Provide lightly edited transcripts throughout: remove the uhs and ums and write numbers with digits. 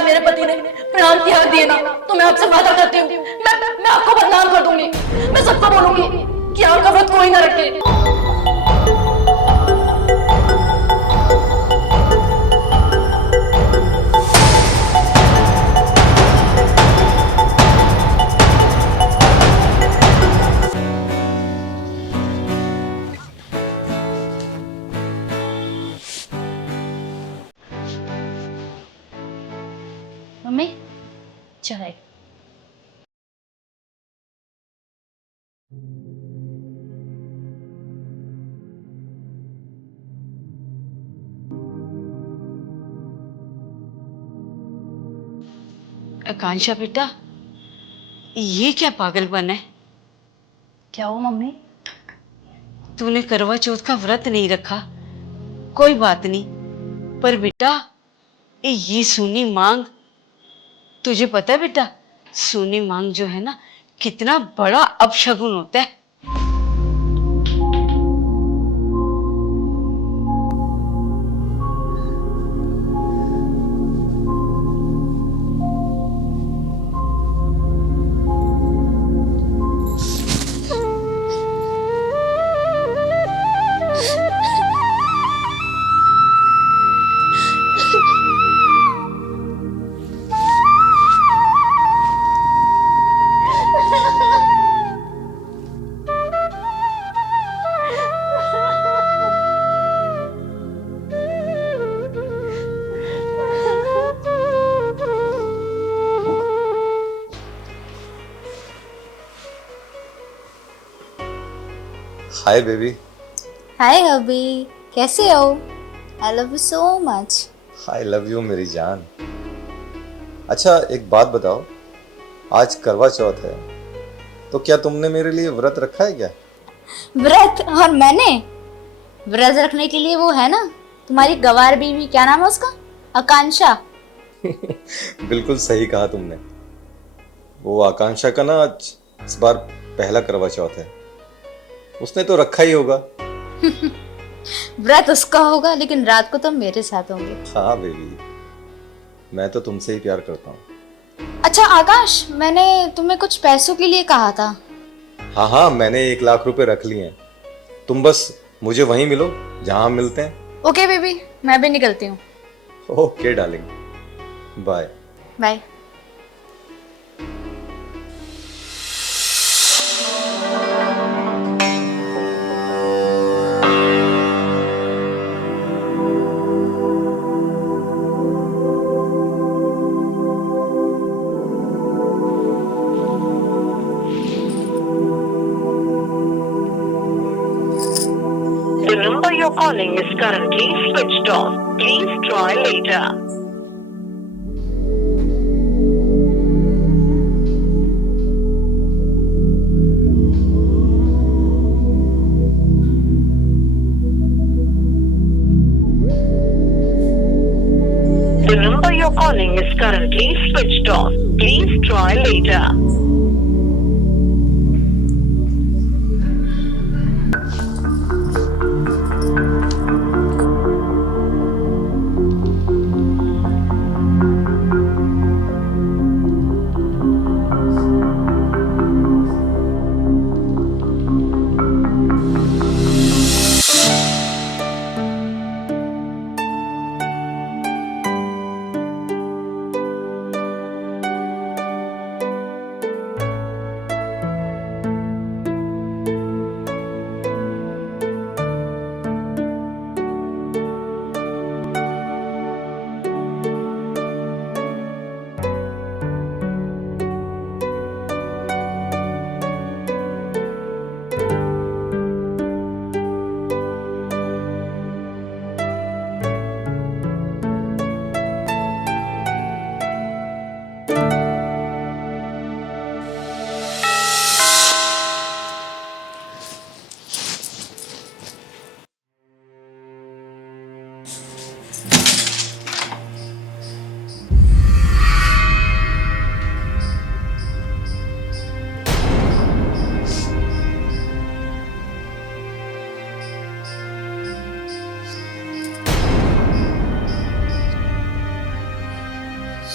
आज मेरे पति ने प्राण त्याग दिए ना, तो मैं आपसे वादा करती हूँ, मैं आपको बदनाम कर दूंगी। मैं सबको बोलूंगी कि आपका व्रत कोई ना रखे। मम्मी चाय। आकांक्षा बेटा, ये क्या पागलपन है? क्या हो मम्मी? तूने करवा चौथ का व्रत नहीं रखा, कोई बात नहीं, पर बेटा ये सूनी मांग, तुझे पता है बेटा, सूनी मांग जो है ना, कितना बड़ा अपशगुन होता है। Hi baby. हाय हबी, कैसे हो? I love you so much. I love you मेरी जान। अच्छा एक बात बताओ, आज करवा चौथ है, तो क्या तुमने मेरे लिए व्रत रखा है क्या? व्रत? और मैंने व्रत रखने के लिए वो है ना, तुम्हारी गवार बीवी, क्या नाम है उसका? आकांक्षा। बिल्कुल सही कहा तुमने। वो आकांक्षा का ना आज इस बार पहला करवा चौथ है, उसने तो रखा ही होगा। व्रत उसका होगा, लेकिन रात को तुम मेरे साथ होंगे। हाँ बेबी, मैं तो तुमसे ही प्यार करता हूँ। अच्छा आकाश, मैंने तुम्हें कुछ पैसों के लिए कहा था। हाँ हाँ, मैंने 1 लाख रुपए रख लिए हैं, तुम बस मुझे वहीं मिलो जहां हम मिलते हैं। ओके बेबी, मैं भी निकलती हूँ। Okay darling, bye. Bye. The number you're calling is currently switched off. Please try later. The number you're calling is currently switched off. Please try later.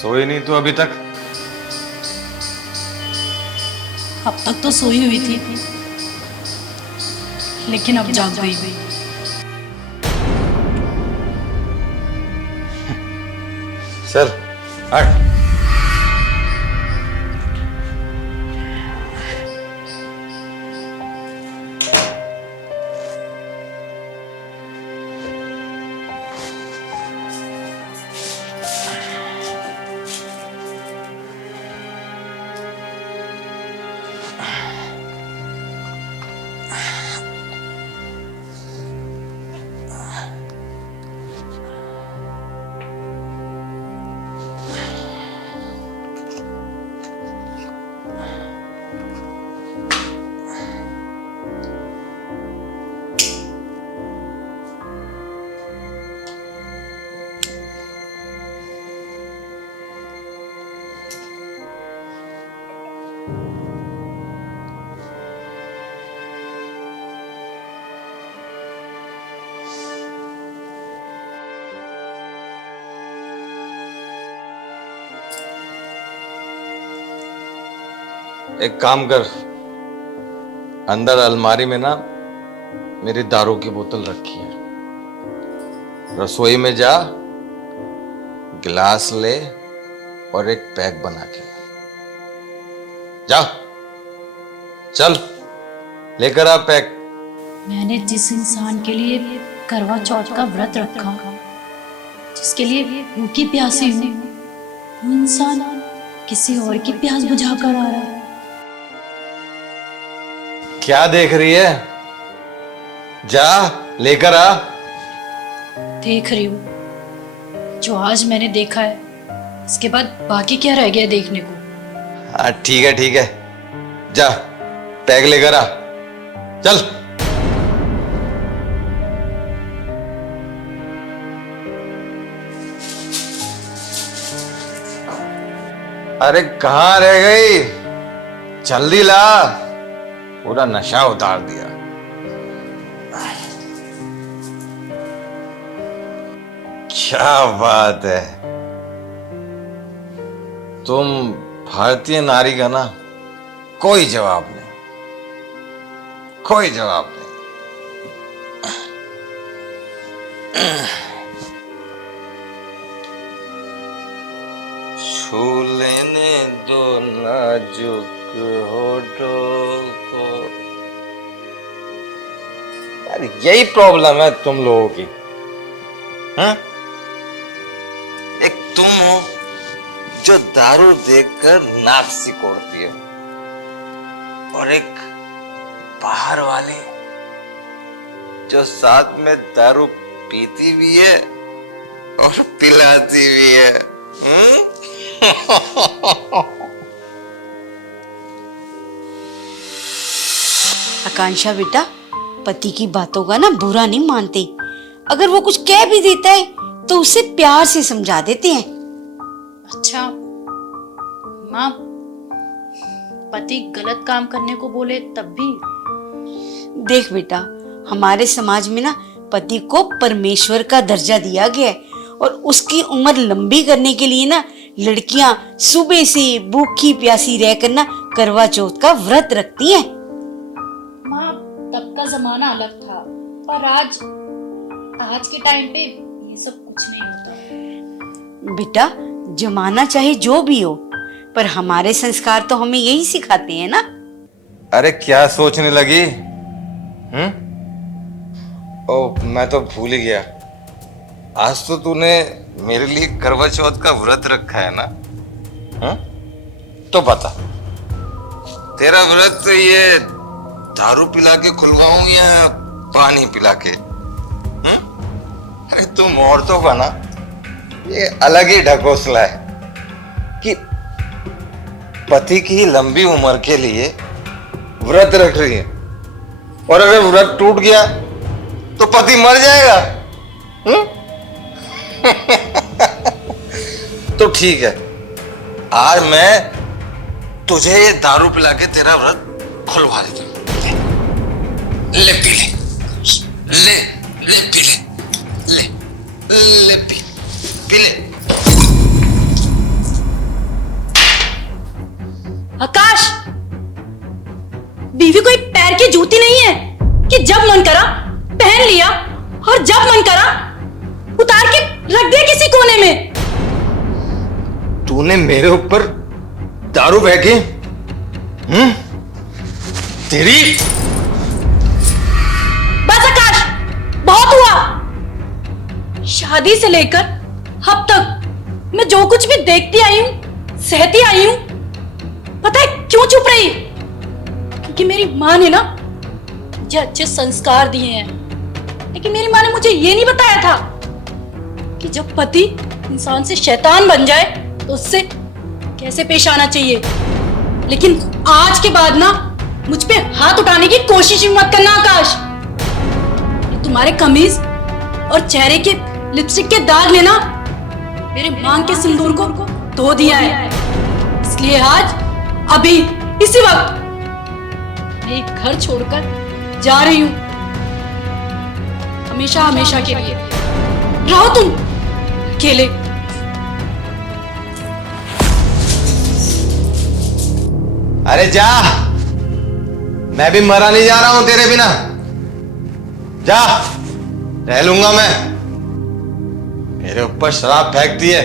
सोई नहीं तू अभी तक? अब तक तो सोई हुई थी, लेकिन अब जाग गई। चल हट। एक काम कर, अंदर अलमारी में ना मेरी दारू की बोतल रखी है। रसोई में जा, गिलास ले और एक पैक बना के जा। चल लेकर आ पैक। मैंने जिस इंसान के लिए करवा चौथ का व्रत रखा, जिसके लिए भूखी प्यासी हूँ, वो इंसान किसी और की प्यास बुझा कर आ रहा है। क्या देख रही है? जा लेकर आ। देख रही हूँ, जो आज मैंने देखा है, इसके बाद बाकी क्या रह गया देखने को। हाँ ठीक है, जा पैक लेकर आ। चल। अरे कहाँ रह गई? जल्दी ला, पूरा नशा उतार दिया। क्या बात है, तुम भारतीय नारी का ना कोई जवाब नहीं, कोई जवाब नहीं। छू लेने दो नाजुक होठों को। यार यही प्रॉब्लम है तुम लोगों की। हाँ? एक तुम हो जो दारू देखकर नाक सिकोड़ती है, और एक बाहर वाली जो साथ में दारू पीती भी है और पिलाती भी है। आकांक्षा बेटा, पति की बातों का ना बुरा नहीं मानते। अगर वो कुछ कह भी देता है तो उसे प्यार से समझा देते हैं। अच्छा माँ, पति गलत काम करने को बोले तब भी? देख बेटा, हमारे समाज में ना पति को परमेश्वर का दर्जा दिया गया है, और उसकी उम्र लंबी करने के लिए ना लड़कियां सुबह से भूखी प्यासी रहकर ना करवा चौथ का व्रत रखती हैं। माँ, तब का जमाना अलग था, पर आज के टाइम पे ये सब कुछ नहीं होता। बेटा, जमाना चाहे जो भी हो, पर हमारे संस्कार तो हमें यही सिखाते हैं ना। अरे क्या सोचने लगी? ओ, मैं तो भूल ही गया, आज तो तूने मेरे लिए करवा चौथ का व्रत रखा है ना? तो बता, तेरा व्रत ये दारू पिला के खुलवाऊं या पानी पिला के? अरे तुम औरतों का ना ये अलग ही ढकोसला है कि पति की लंबी उम्र के लिए व्रत रख रही है, और अगर व्रत टूट गया तो पति मर जाएगा। तो ठीक है, आज मैं तुझे ये दारू पिला के तेरा व्रत खुलवा देता हूं। ले पी ले, ले पी ले, ले पी ले। रख दिया किसी कोने में। तूने मेरे ऊपर दारू फेंकी? तेरी बस आकाश, बहुत हुआ। शादी से लेकर अब तक मैं जो कुछ भी देखती आई हूं, सहती आई हूं, पता है क्यों चुप रही? क्योंकि मेरी माँ ने ना मुझे अच्छे संस्कार दिए हैं। लेकिन मेरी माँ ने मुझे ये नहीं बताया था कि जब पति इंसान से शैतान बन जाए तो उससे कैसे पेश आना चाहिए। लेकिन आज के बाद ना मुझ पे हाथ उठाने की कोशिश भी मत करना आकाश। ये तुम्हारे कमीज और चेहरे के लिपस्टिक के दाग ने ना मेरे मांग के सिंदूर को धो दिया है। इसलिए आज अभी इसी वक्त मैं एक घर छोड़कर जा रही हूं, हमेशा हमेशा के लिए। रहो तुम अकेले। अरे जा, मैं भी मरा नहीं जा रहा हूं तेरे बिना। जा, रह लूंगा मैं। मेरे ऊपर शराब फेंकती है।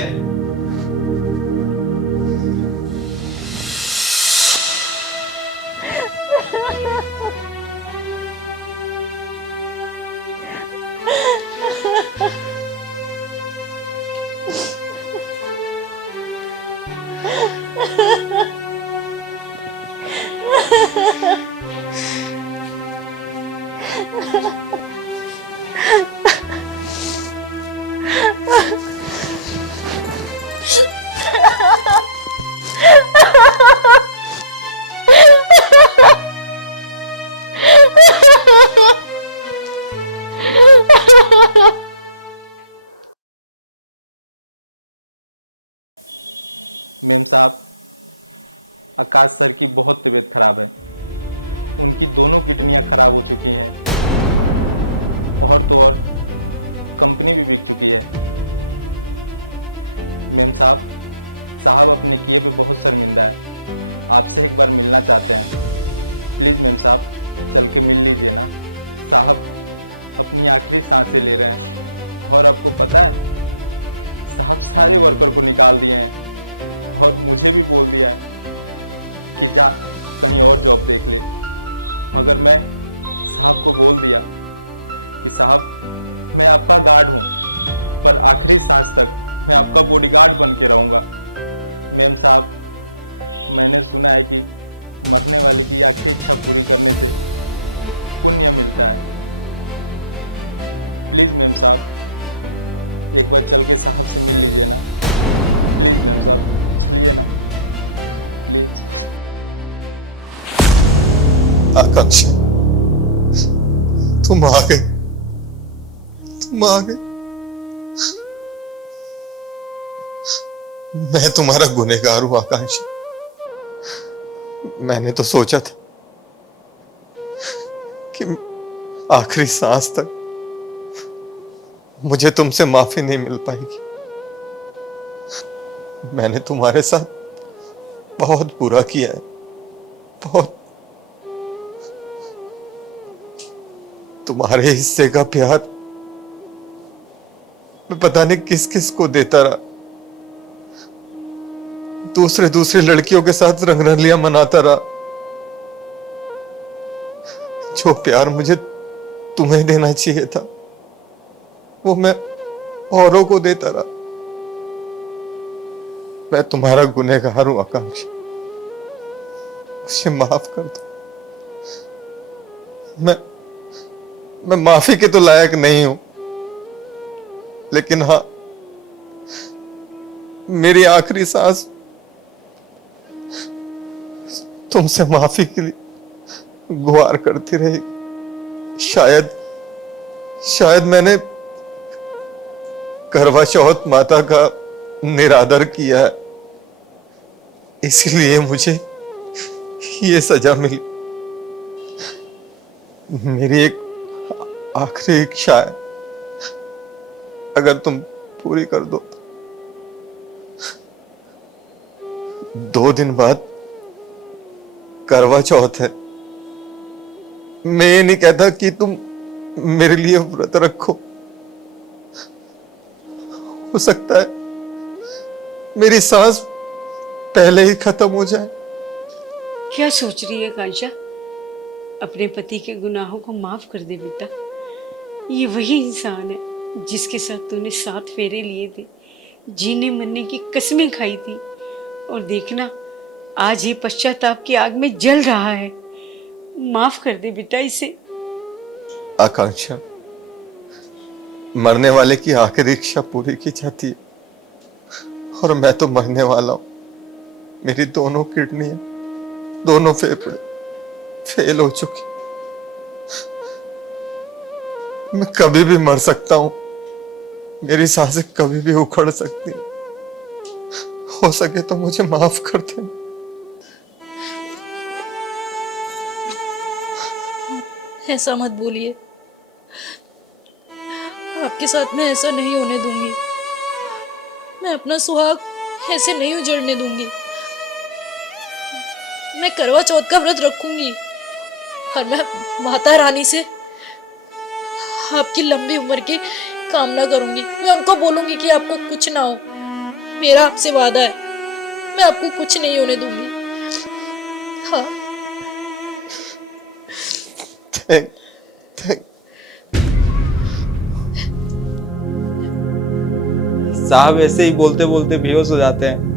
मेम साहब, आकाश सर की बहुत तबीयत खराब है। उनकी दोनों किडनियां खराब हो चुकी है और तो और कंपनी भी बिक चुकी है। मेम साहब, साहब अपने किए तो बहुत शर्मिंदा है। आपसे एक बार मिलना चाहते हैं। प्लीज मेम साहब, सर के मिल लीजिए। साहब अपनी आखिरी सांसें ले रहे हैं और आपको पता है साहब सारे वर्कर को निकाल दिए हैं और मुझे भी बोल दिया बेटा कहीं और जॉब देखिए। मगर मैं साहब को बोल दिया कि साहब मैं आपका गार्ड हूँ, पर आखिरी सांस तक मैं आपका बॉडीगार्ड बन के रहूंगा। मेम साहब, मैंने सुना है कि मरने वाली की आखिरी को तब्दील करने से पुण्य मिलता है। प्लीज मेम साहब, एक बार चल के सामने लीजिए। आकांक्षा, तुम आ गए, तुम आ गए। मैं तुम्हारा गुनहगार हूं आकांक्षा। मैंने तो सोचा था कि आखिरी सांस तक मुझे तुमसे माफी नहीं मिल पाएगी। मैंने तुम्हारे साथ बहुत बुरा किया है, बहुत। तुम्हारे हिस्से का प्यार मैं पता नहीं किस किस को देता रहा, दूसरे लड़कियों के साथ रंगरलियां मनाता रहा। जो प्यार मुझे तुम्हें देना चाहिए था वो मैं औरों को देता रहा। मैं तुम्हारा गुनहगार हूं आकांक्षा, मुझे माफ कर दो। मैं माफी के तो लायक नहीं हूं, लेकिन हाँ, मेरी आखिरी सांस तुमसे माफी के लिए गुहार करती रहेगी। शायद मैंने करवा चौथ माता का निरादर किया है, इसलिए मुझे ये सजा मिली। मेरी एक आखिरी इच्छा है, अगर तुम पूरी कर दो तो 2 दिन बाद करवा चौथ है। मैं ये नहीं कहता कि तुम मेरे लिए व्रत रखो, हो सकता है मेरी सांस पहले ही खत्म हो जाए। क्या सोच रही है कांक्षा? अपने पति के गुनाहों को माफ कर दे बेटा। ये वही इंसान है जिसके साथ तूने 7 फेरे लिए थे, जीने मरने की कसमें खाई थी, और देखना आज ये पश्चाताप की आग में जल रहा है। माफ कर दे बेटा इसे। आकांक्षा, मरने वाले की आखिरी इच्छा पूरी की जाती है, और मैं तो मरने वाला हूं। मेरी दोनों किडनियां, दोनों फेफड़े फेल हो चुके। मैं कभी भी मर सकता हूं, मेरी सांसें कभी भी उखड़ सकती हैं। हो सके तो मुझे माफ कर दें। ऐसा मत बोलिए, आपके साथ मैं ऐसा नहीं होने दूंगी। मैं अपना सुहाग ऐसे नहीं उजड़ने दूंगी। मैं करवा चौथ का व्रत रखूंगी और मैं माता रानी से आपकी लंबी उम्र की कामना करूंगी। मैं उनको बोलूंगी कि आपको कुछ ना हो। मेरा आपसे वादा है, मैं आपको कुछ नहीं होने दूंगी। हाँ। थैंक साहब ऐसे ही बोलते बोलते बेहोश हो जाते हैं।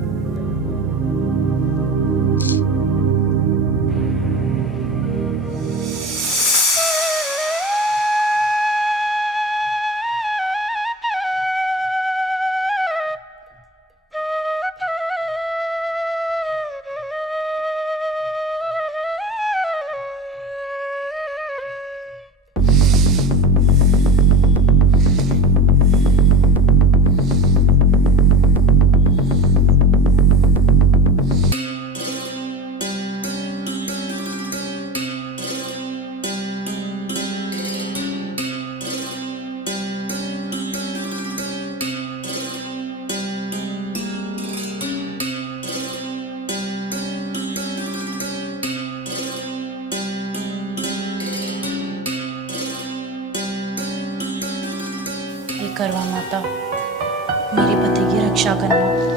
हे करवा माता, मेरे पति की रक्षा करना।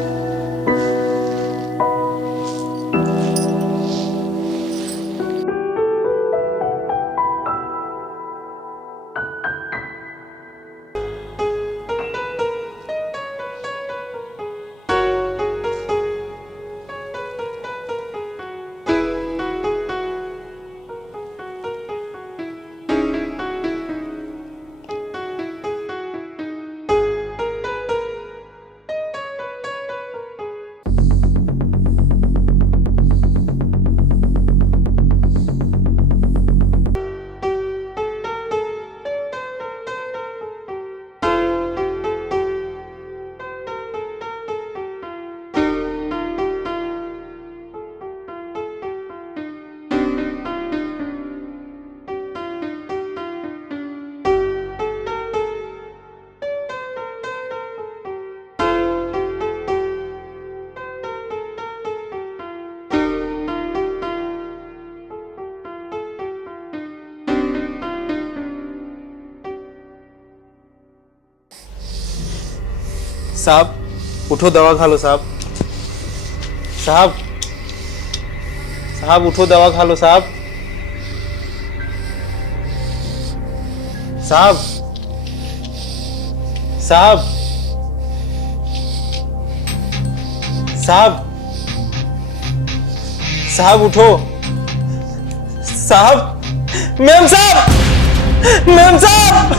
साहब उठो, दवा खा लो साहब। साहब साहब उठो, दवा खा लो साहब। साहब साहब साहब साहब उठो। साहब, मैम साहब, मैम साहब,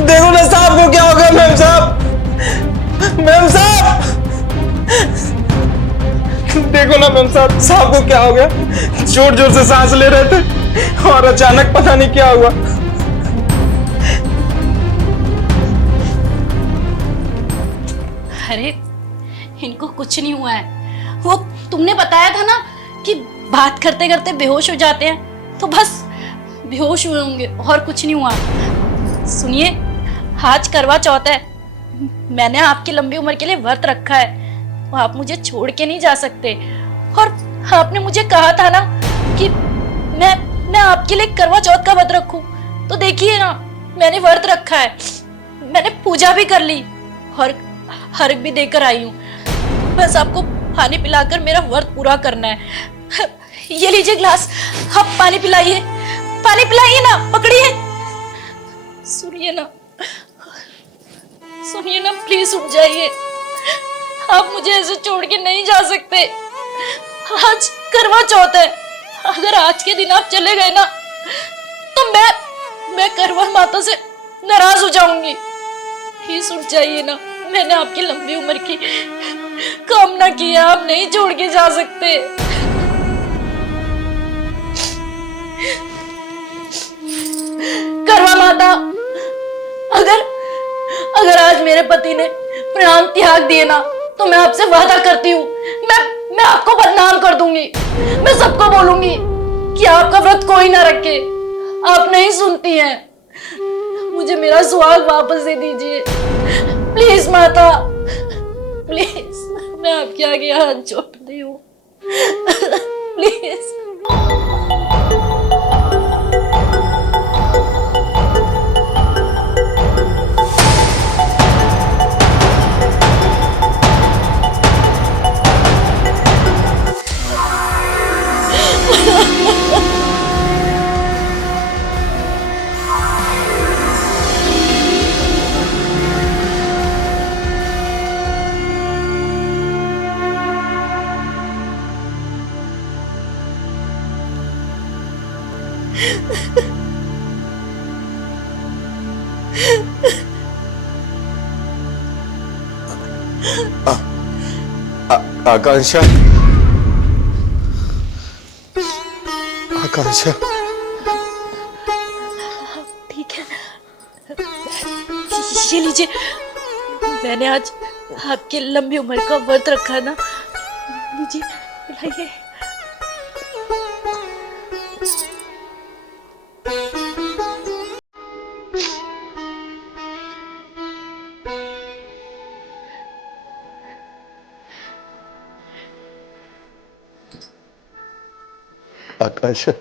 देखो ना साहब को क्या हो गया। मैम साहब, मैम साहब, देखो ना मैम साहब, साहब को क्या हो गया। जोर जोर से सांस ले रहे थे और अचानक पता नहीं क्या हुआ। अरे इनको कुछ नहीं हुआ है। वो तुमने बताया था ना कि बात करते करते बेहोश हो जाते हैं, तो बस बेहोश हुए होंगे और कुछ नहीं हुआ। सुनिए, आज करवा चौथ है, मैंने आपकी लंबी उम्र के लिए व्रत रखा है, आप मुझे छोड़ के नहीं जा सकते। और आपने मुझे कहा था ना कि मैं आपके लिए करवा चौथ का व्रत रखूं, तो देखिए ना, मैंने व्रत रखा है, मैंने पूजा भी कर ली और अर्घ भी देकर आई हूँ। बस आपको पानी पिलाकर मेरा व्रत पूरा करना है। ये लीजिए ग्लास, आप पानी पिलाइए, पानी पिलाइए ना, पकड़िए। सुनिए ना, सुनिए ना, प्लीज उठ जाइए। आप मुझे ऐसे छोड़ के नहीं जा सकते। आज करवा चौथ है, अगर आज के दिन आप चले गए ना तो मैं करवा माता से नाराज हो जाऊंगी। प्लीज उठ जाइए ना, मैंने आपकी लंबी उम्र की कामना की है, आप नहीं छोड़ के जा सकते। करवा माता, अगर आज मेरे पति ने प्राण त्याग दिए ना तो मैं आपसे वादा करती हूँ, मैं आपको बदनाम कर दूंगी। मैं सबको बोलूंगी कि आपका व्रत कोई ना रखे। आप नहीं सुनती हैं, मुझे मेरा सुहाग वापस दे दीजिए प्लीज माता, प्लीज। मैं आपके आगे हाथ जोड़ती हूँ, प्लीज। आकांक्षा, आकांक्षा, ठीक है, ये लीजिए, मैंने आज आपकी लंबी उम्र का व्रत रखा है ना, लीजिए लाइए। आकांक्षा,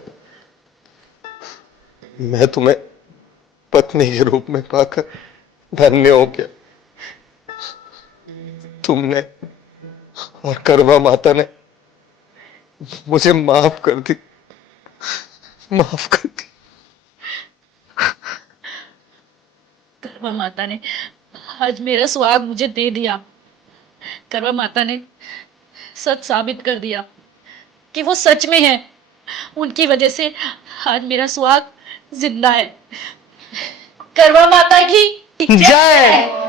मैं तुम्हें पत्नी के रूप में पाकर धन्य हो गया। तुमने और करवा माता ने मुझे माफ कर दी, माफ कर दी। करवा माता ने आज मेरा सुहाग मुझे दे दिया। करवा माता ने सच साबित कर दिया कि वो सच में है। उनकी वजह से आज मेरा सुहाग जिंदा है। करवा माता की जय।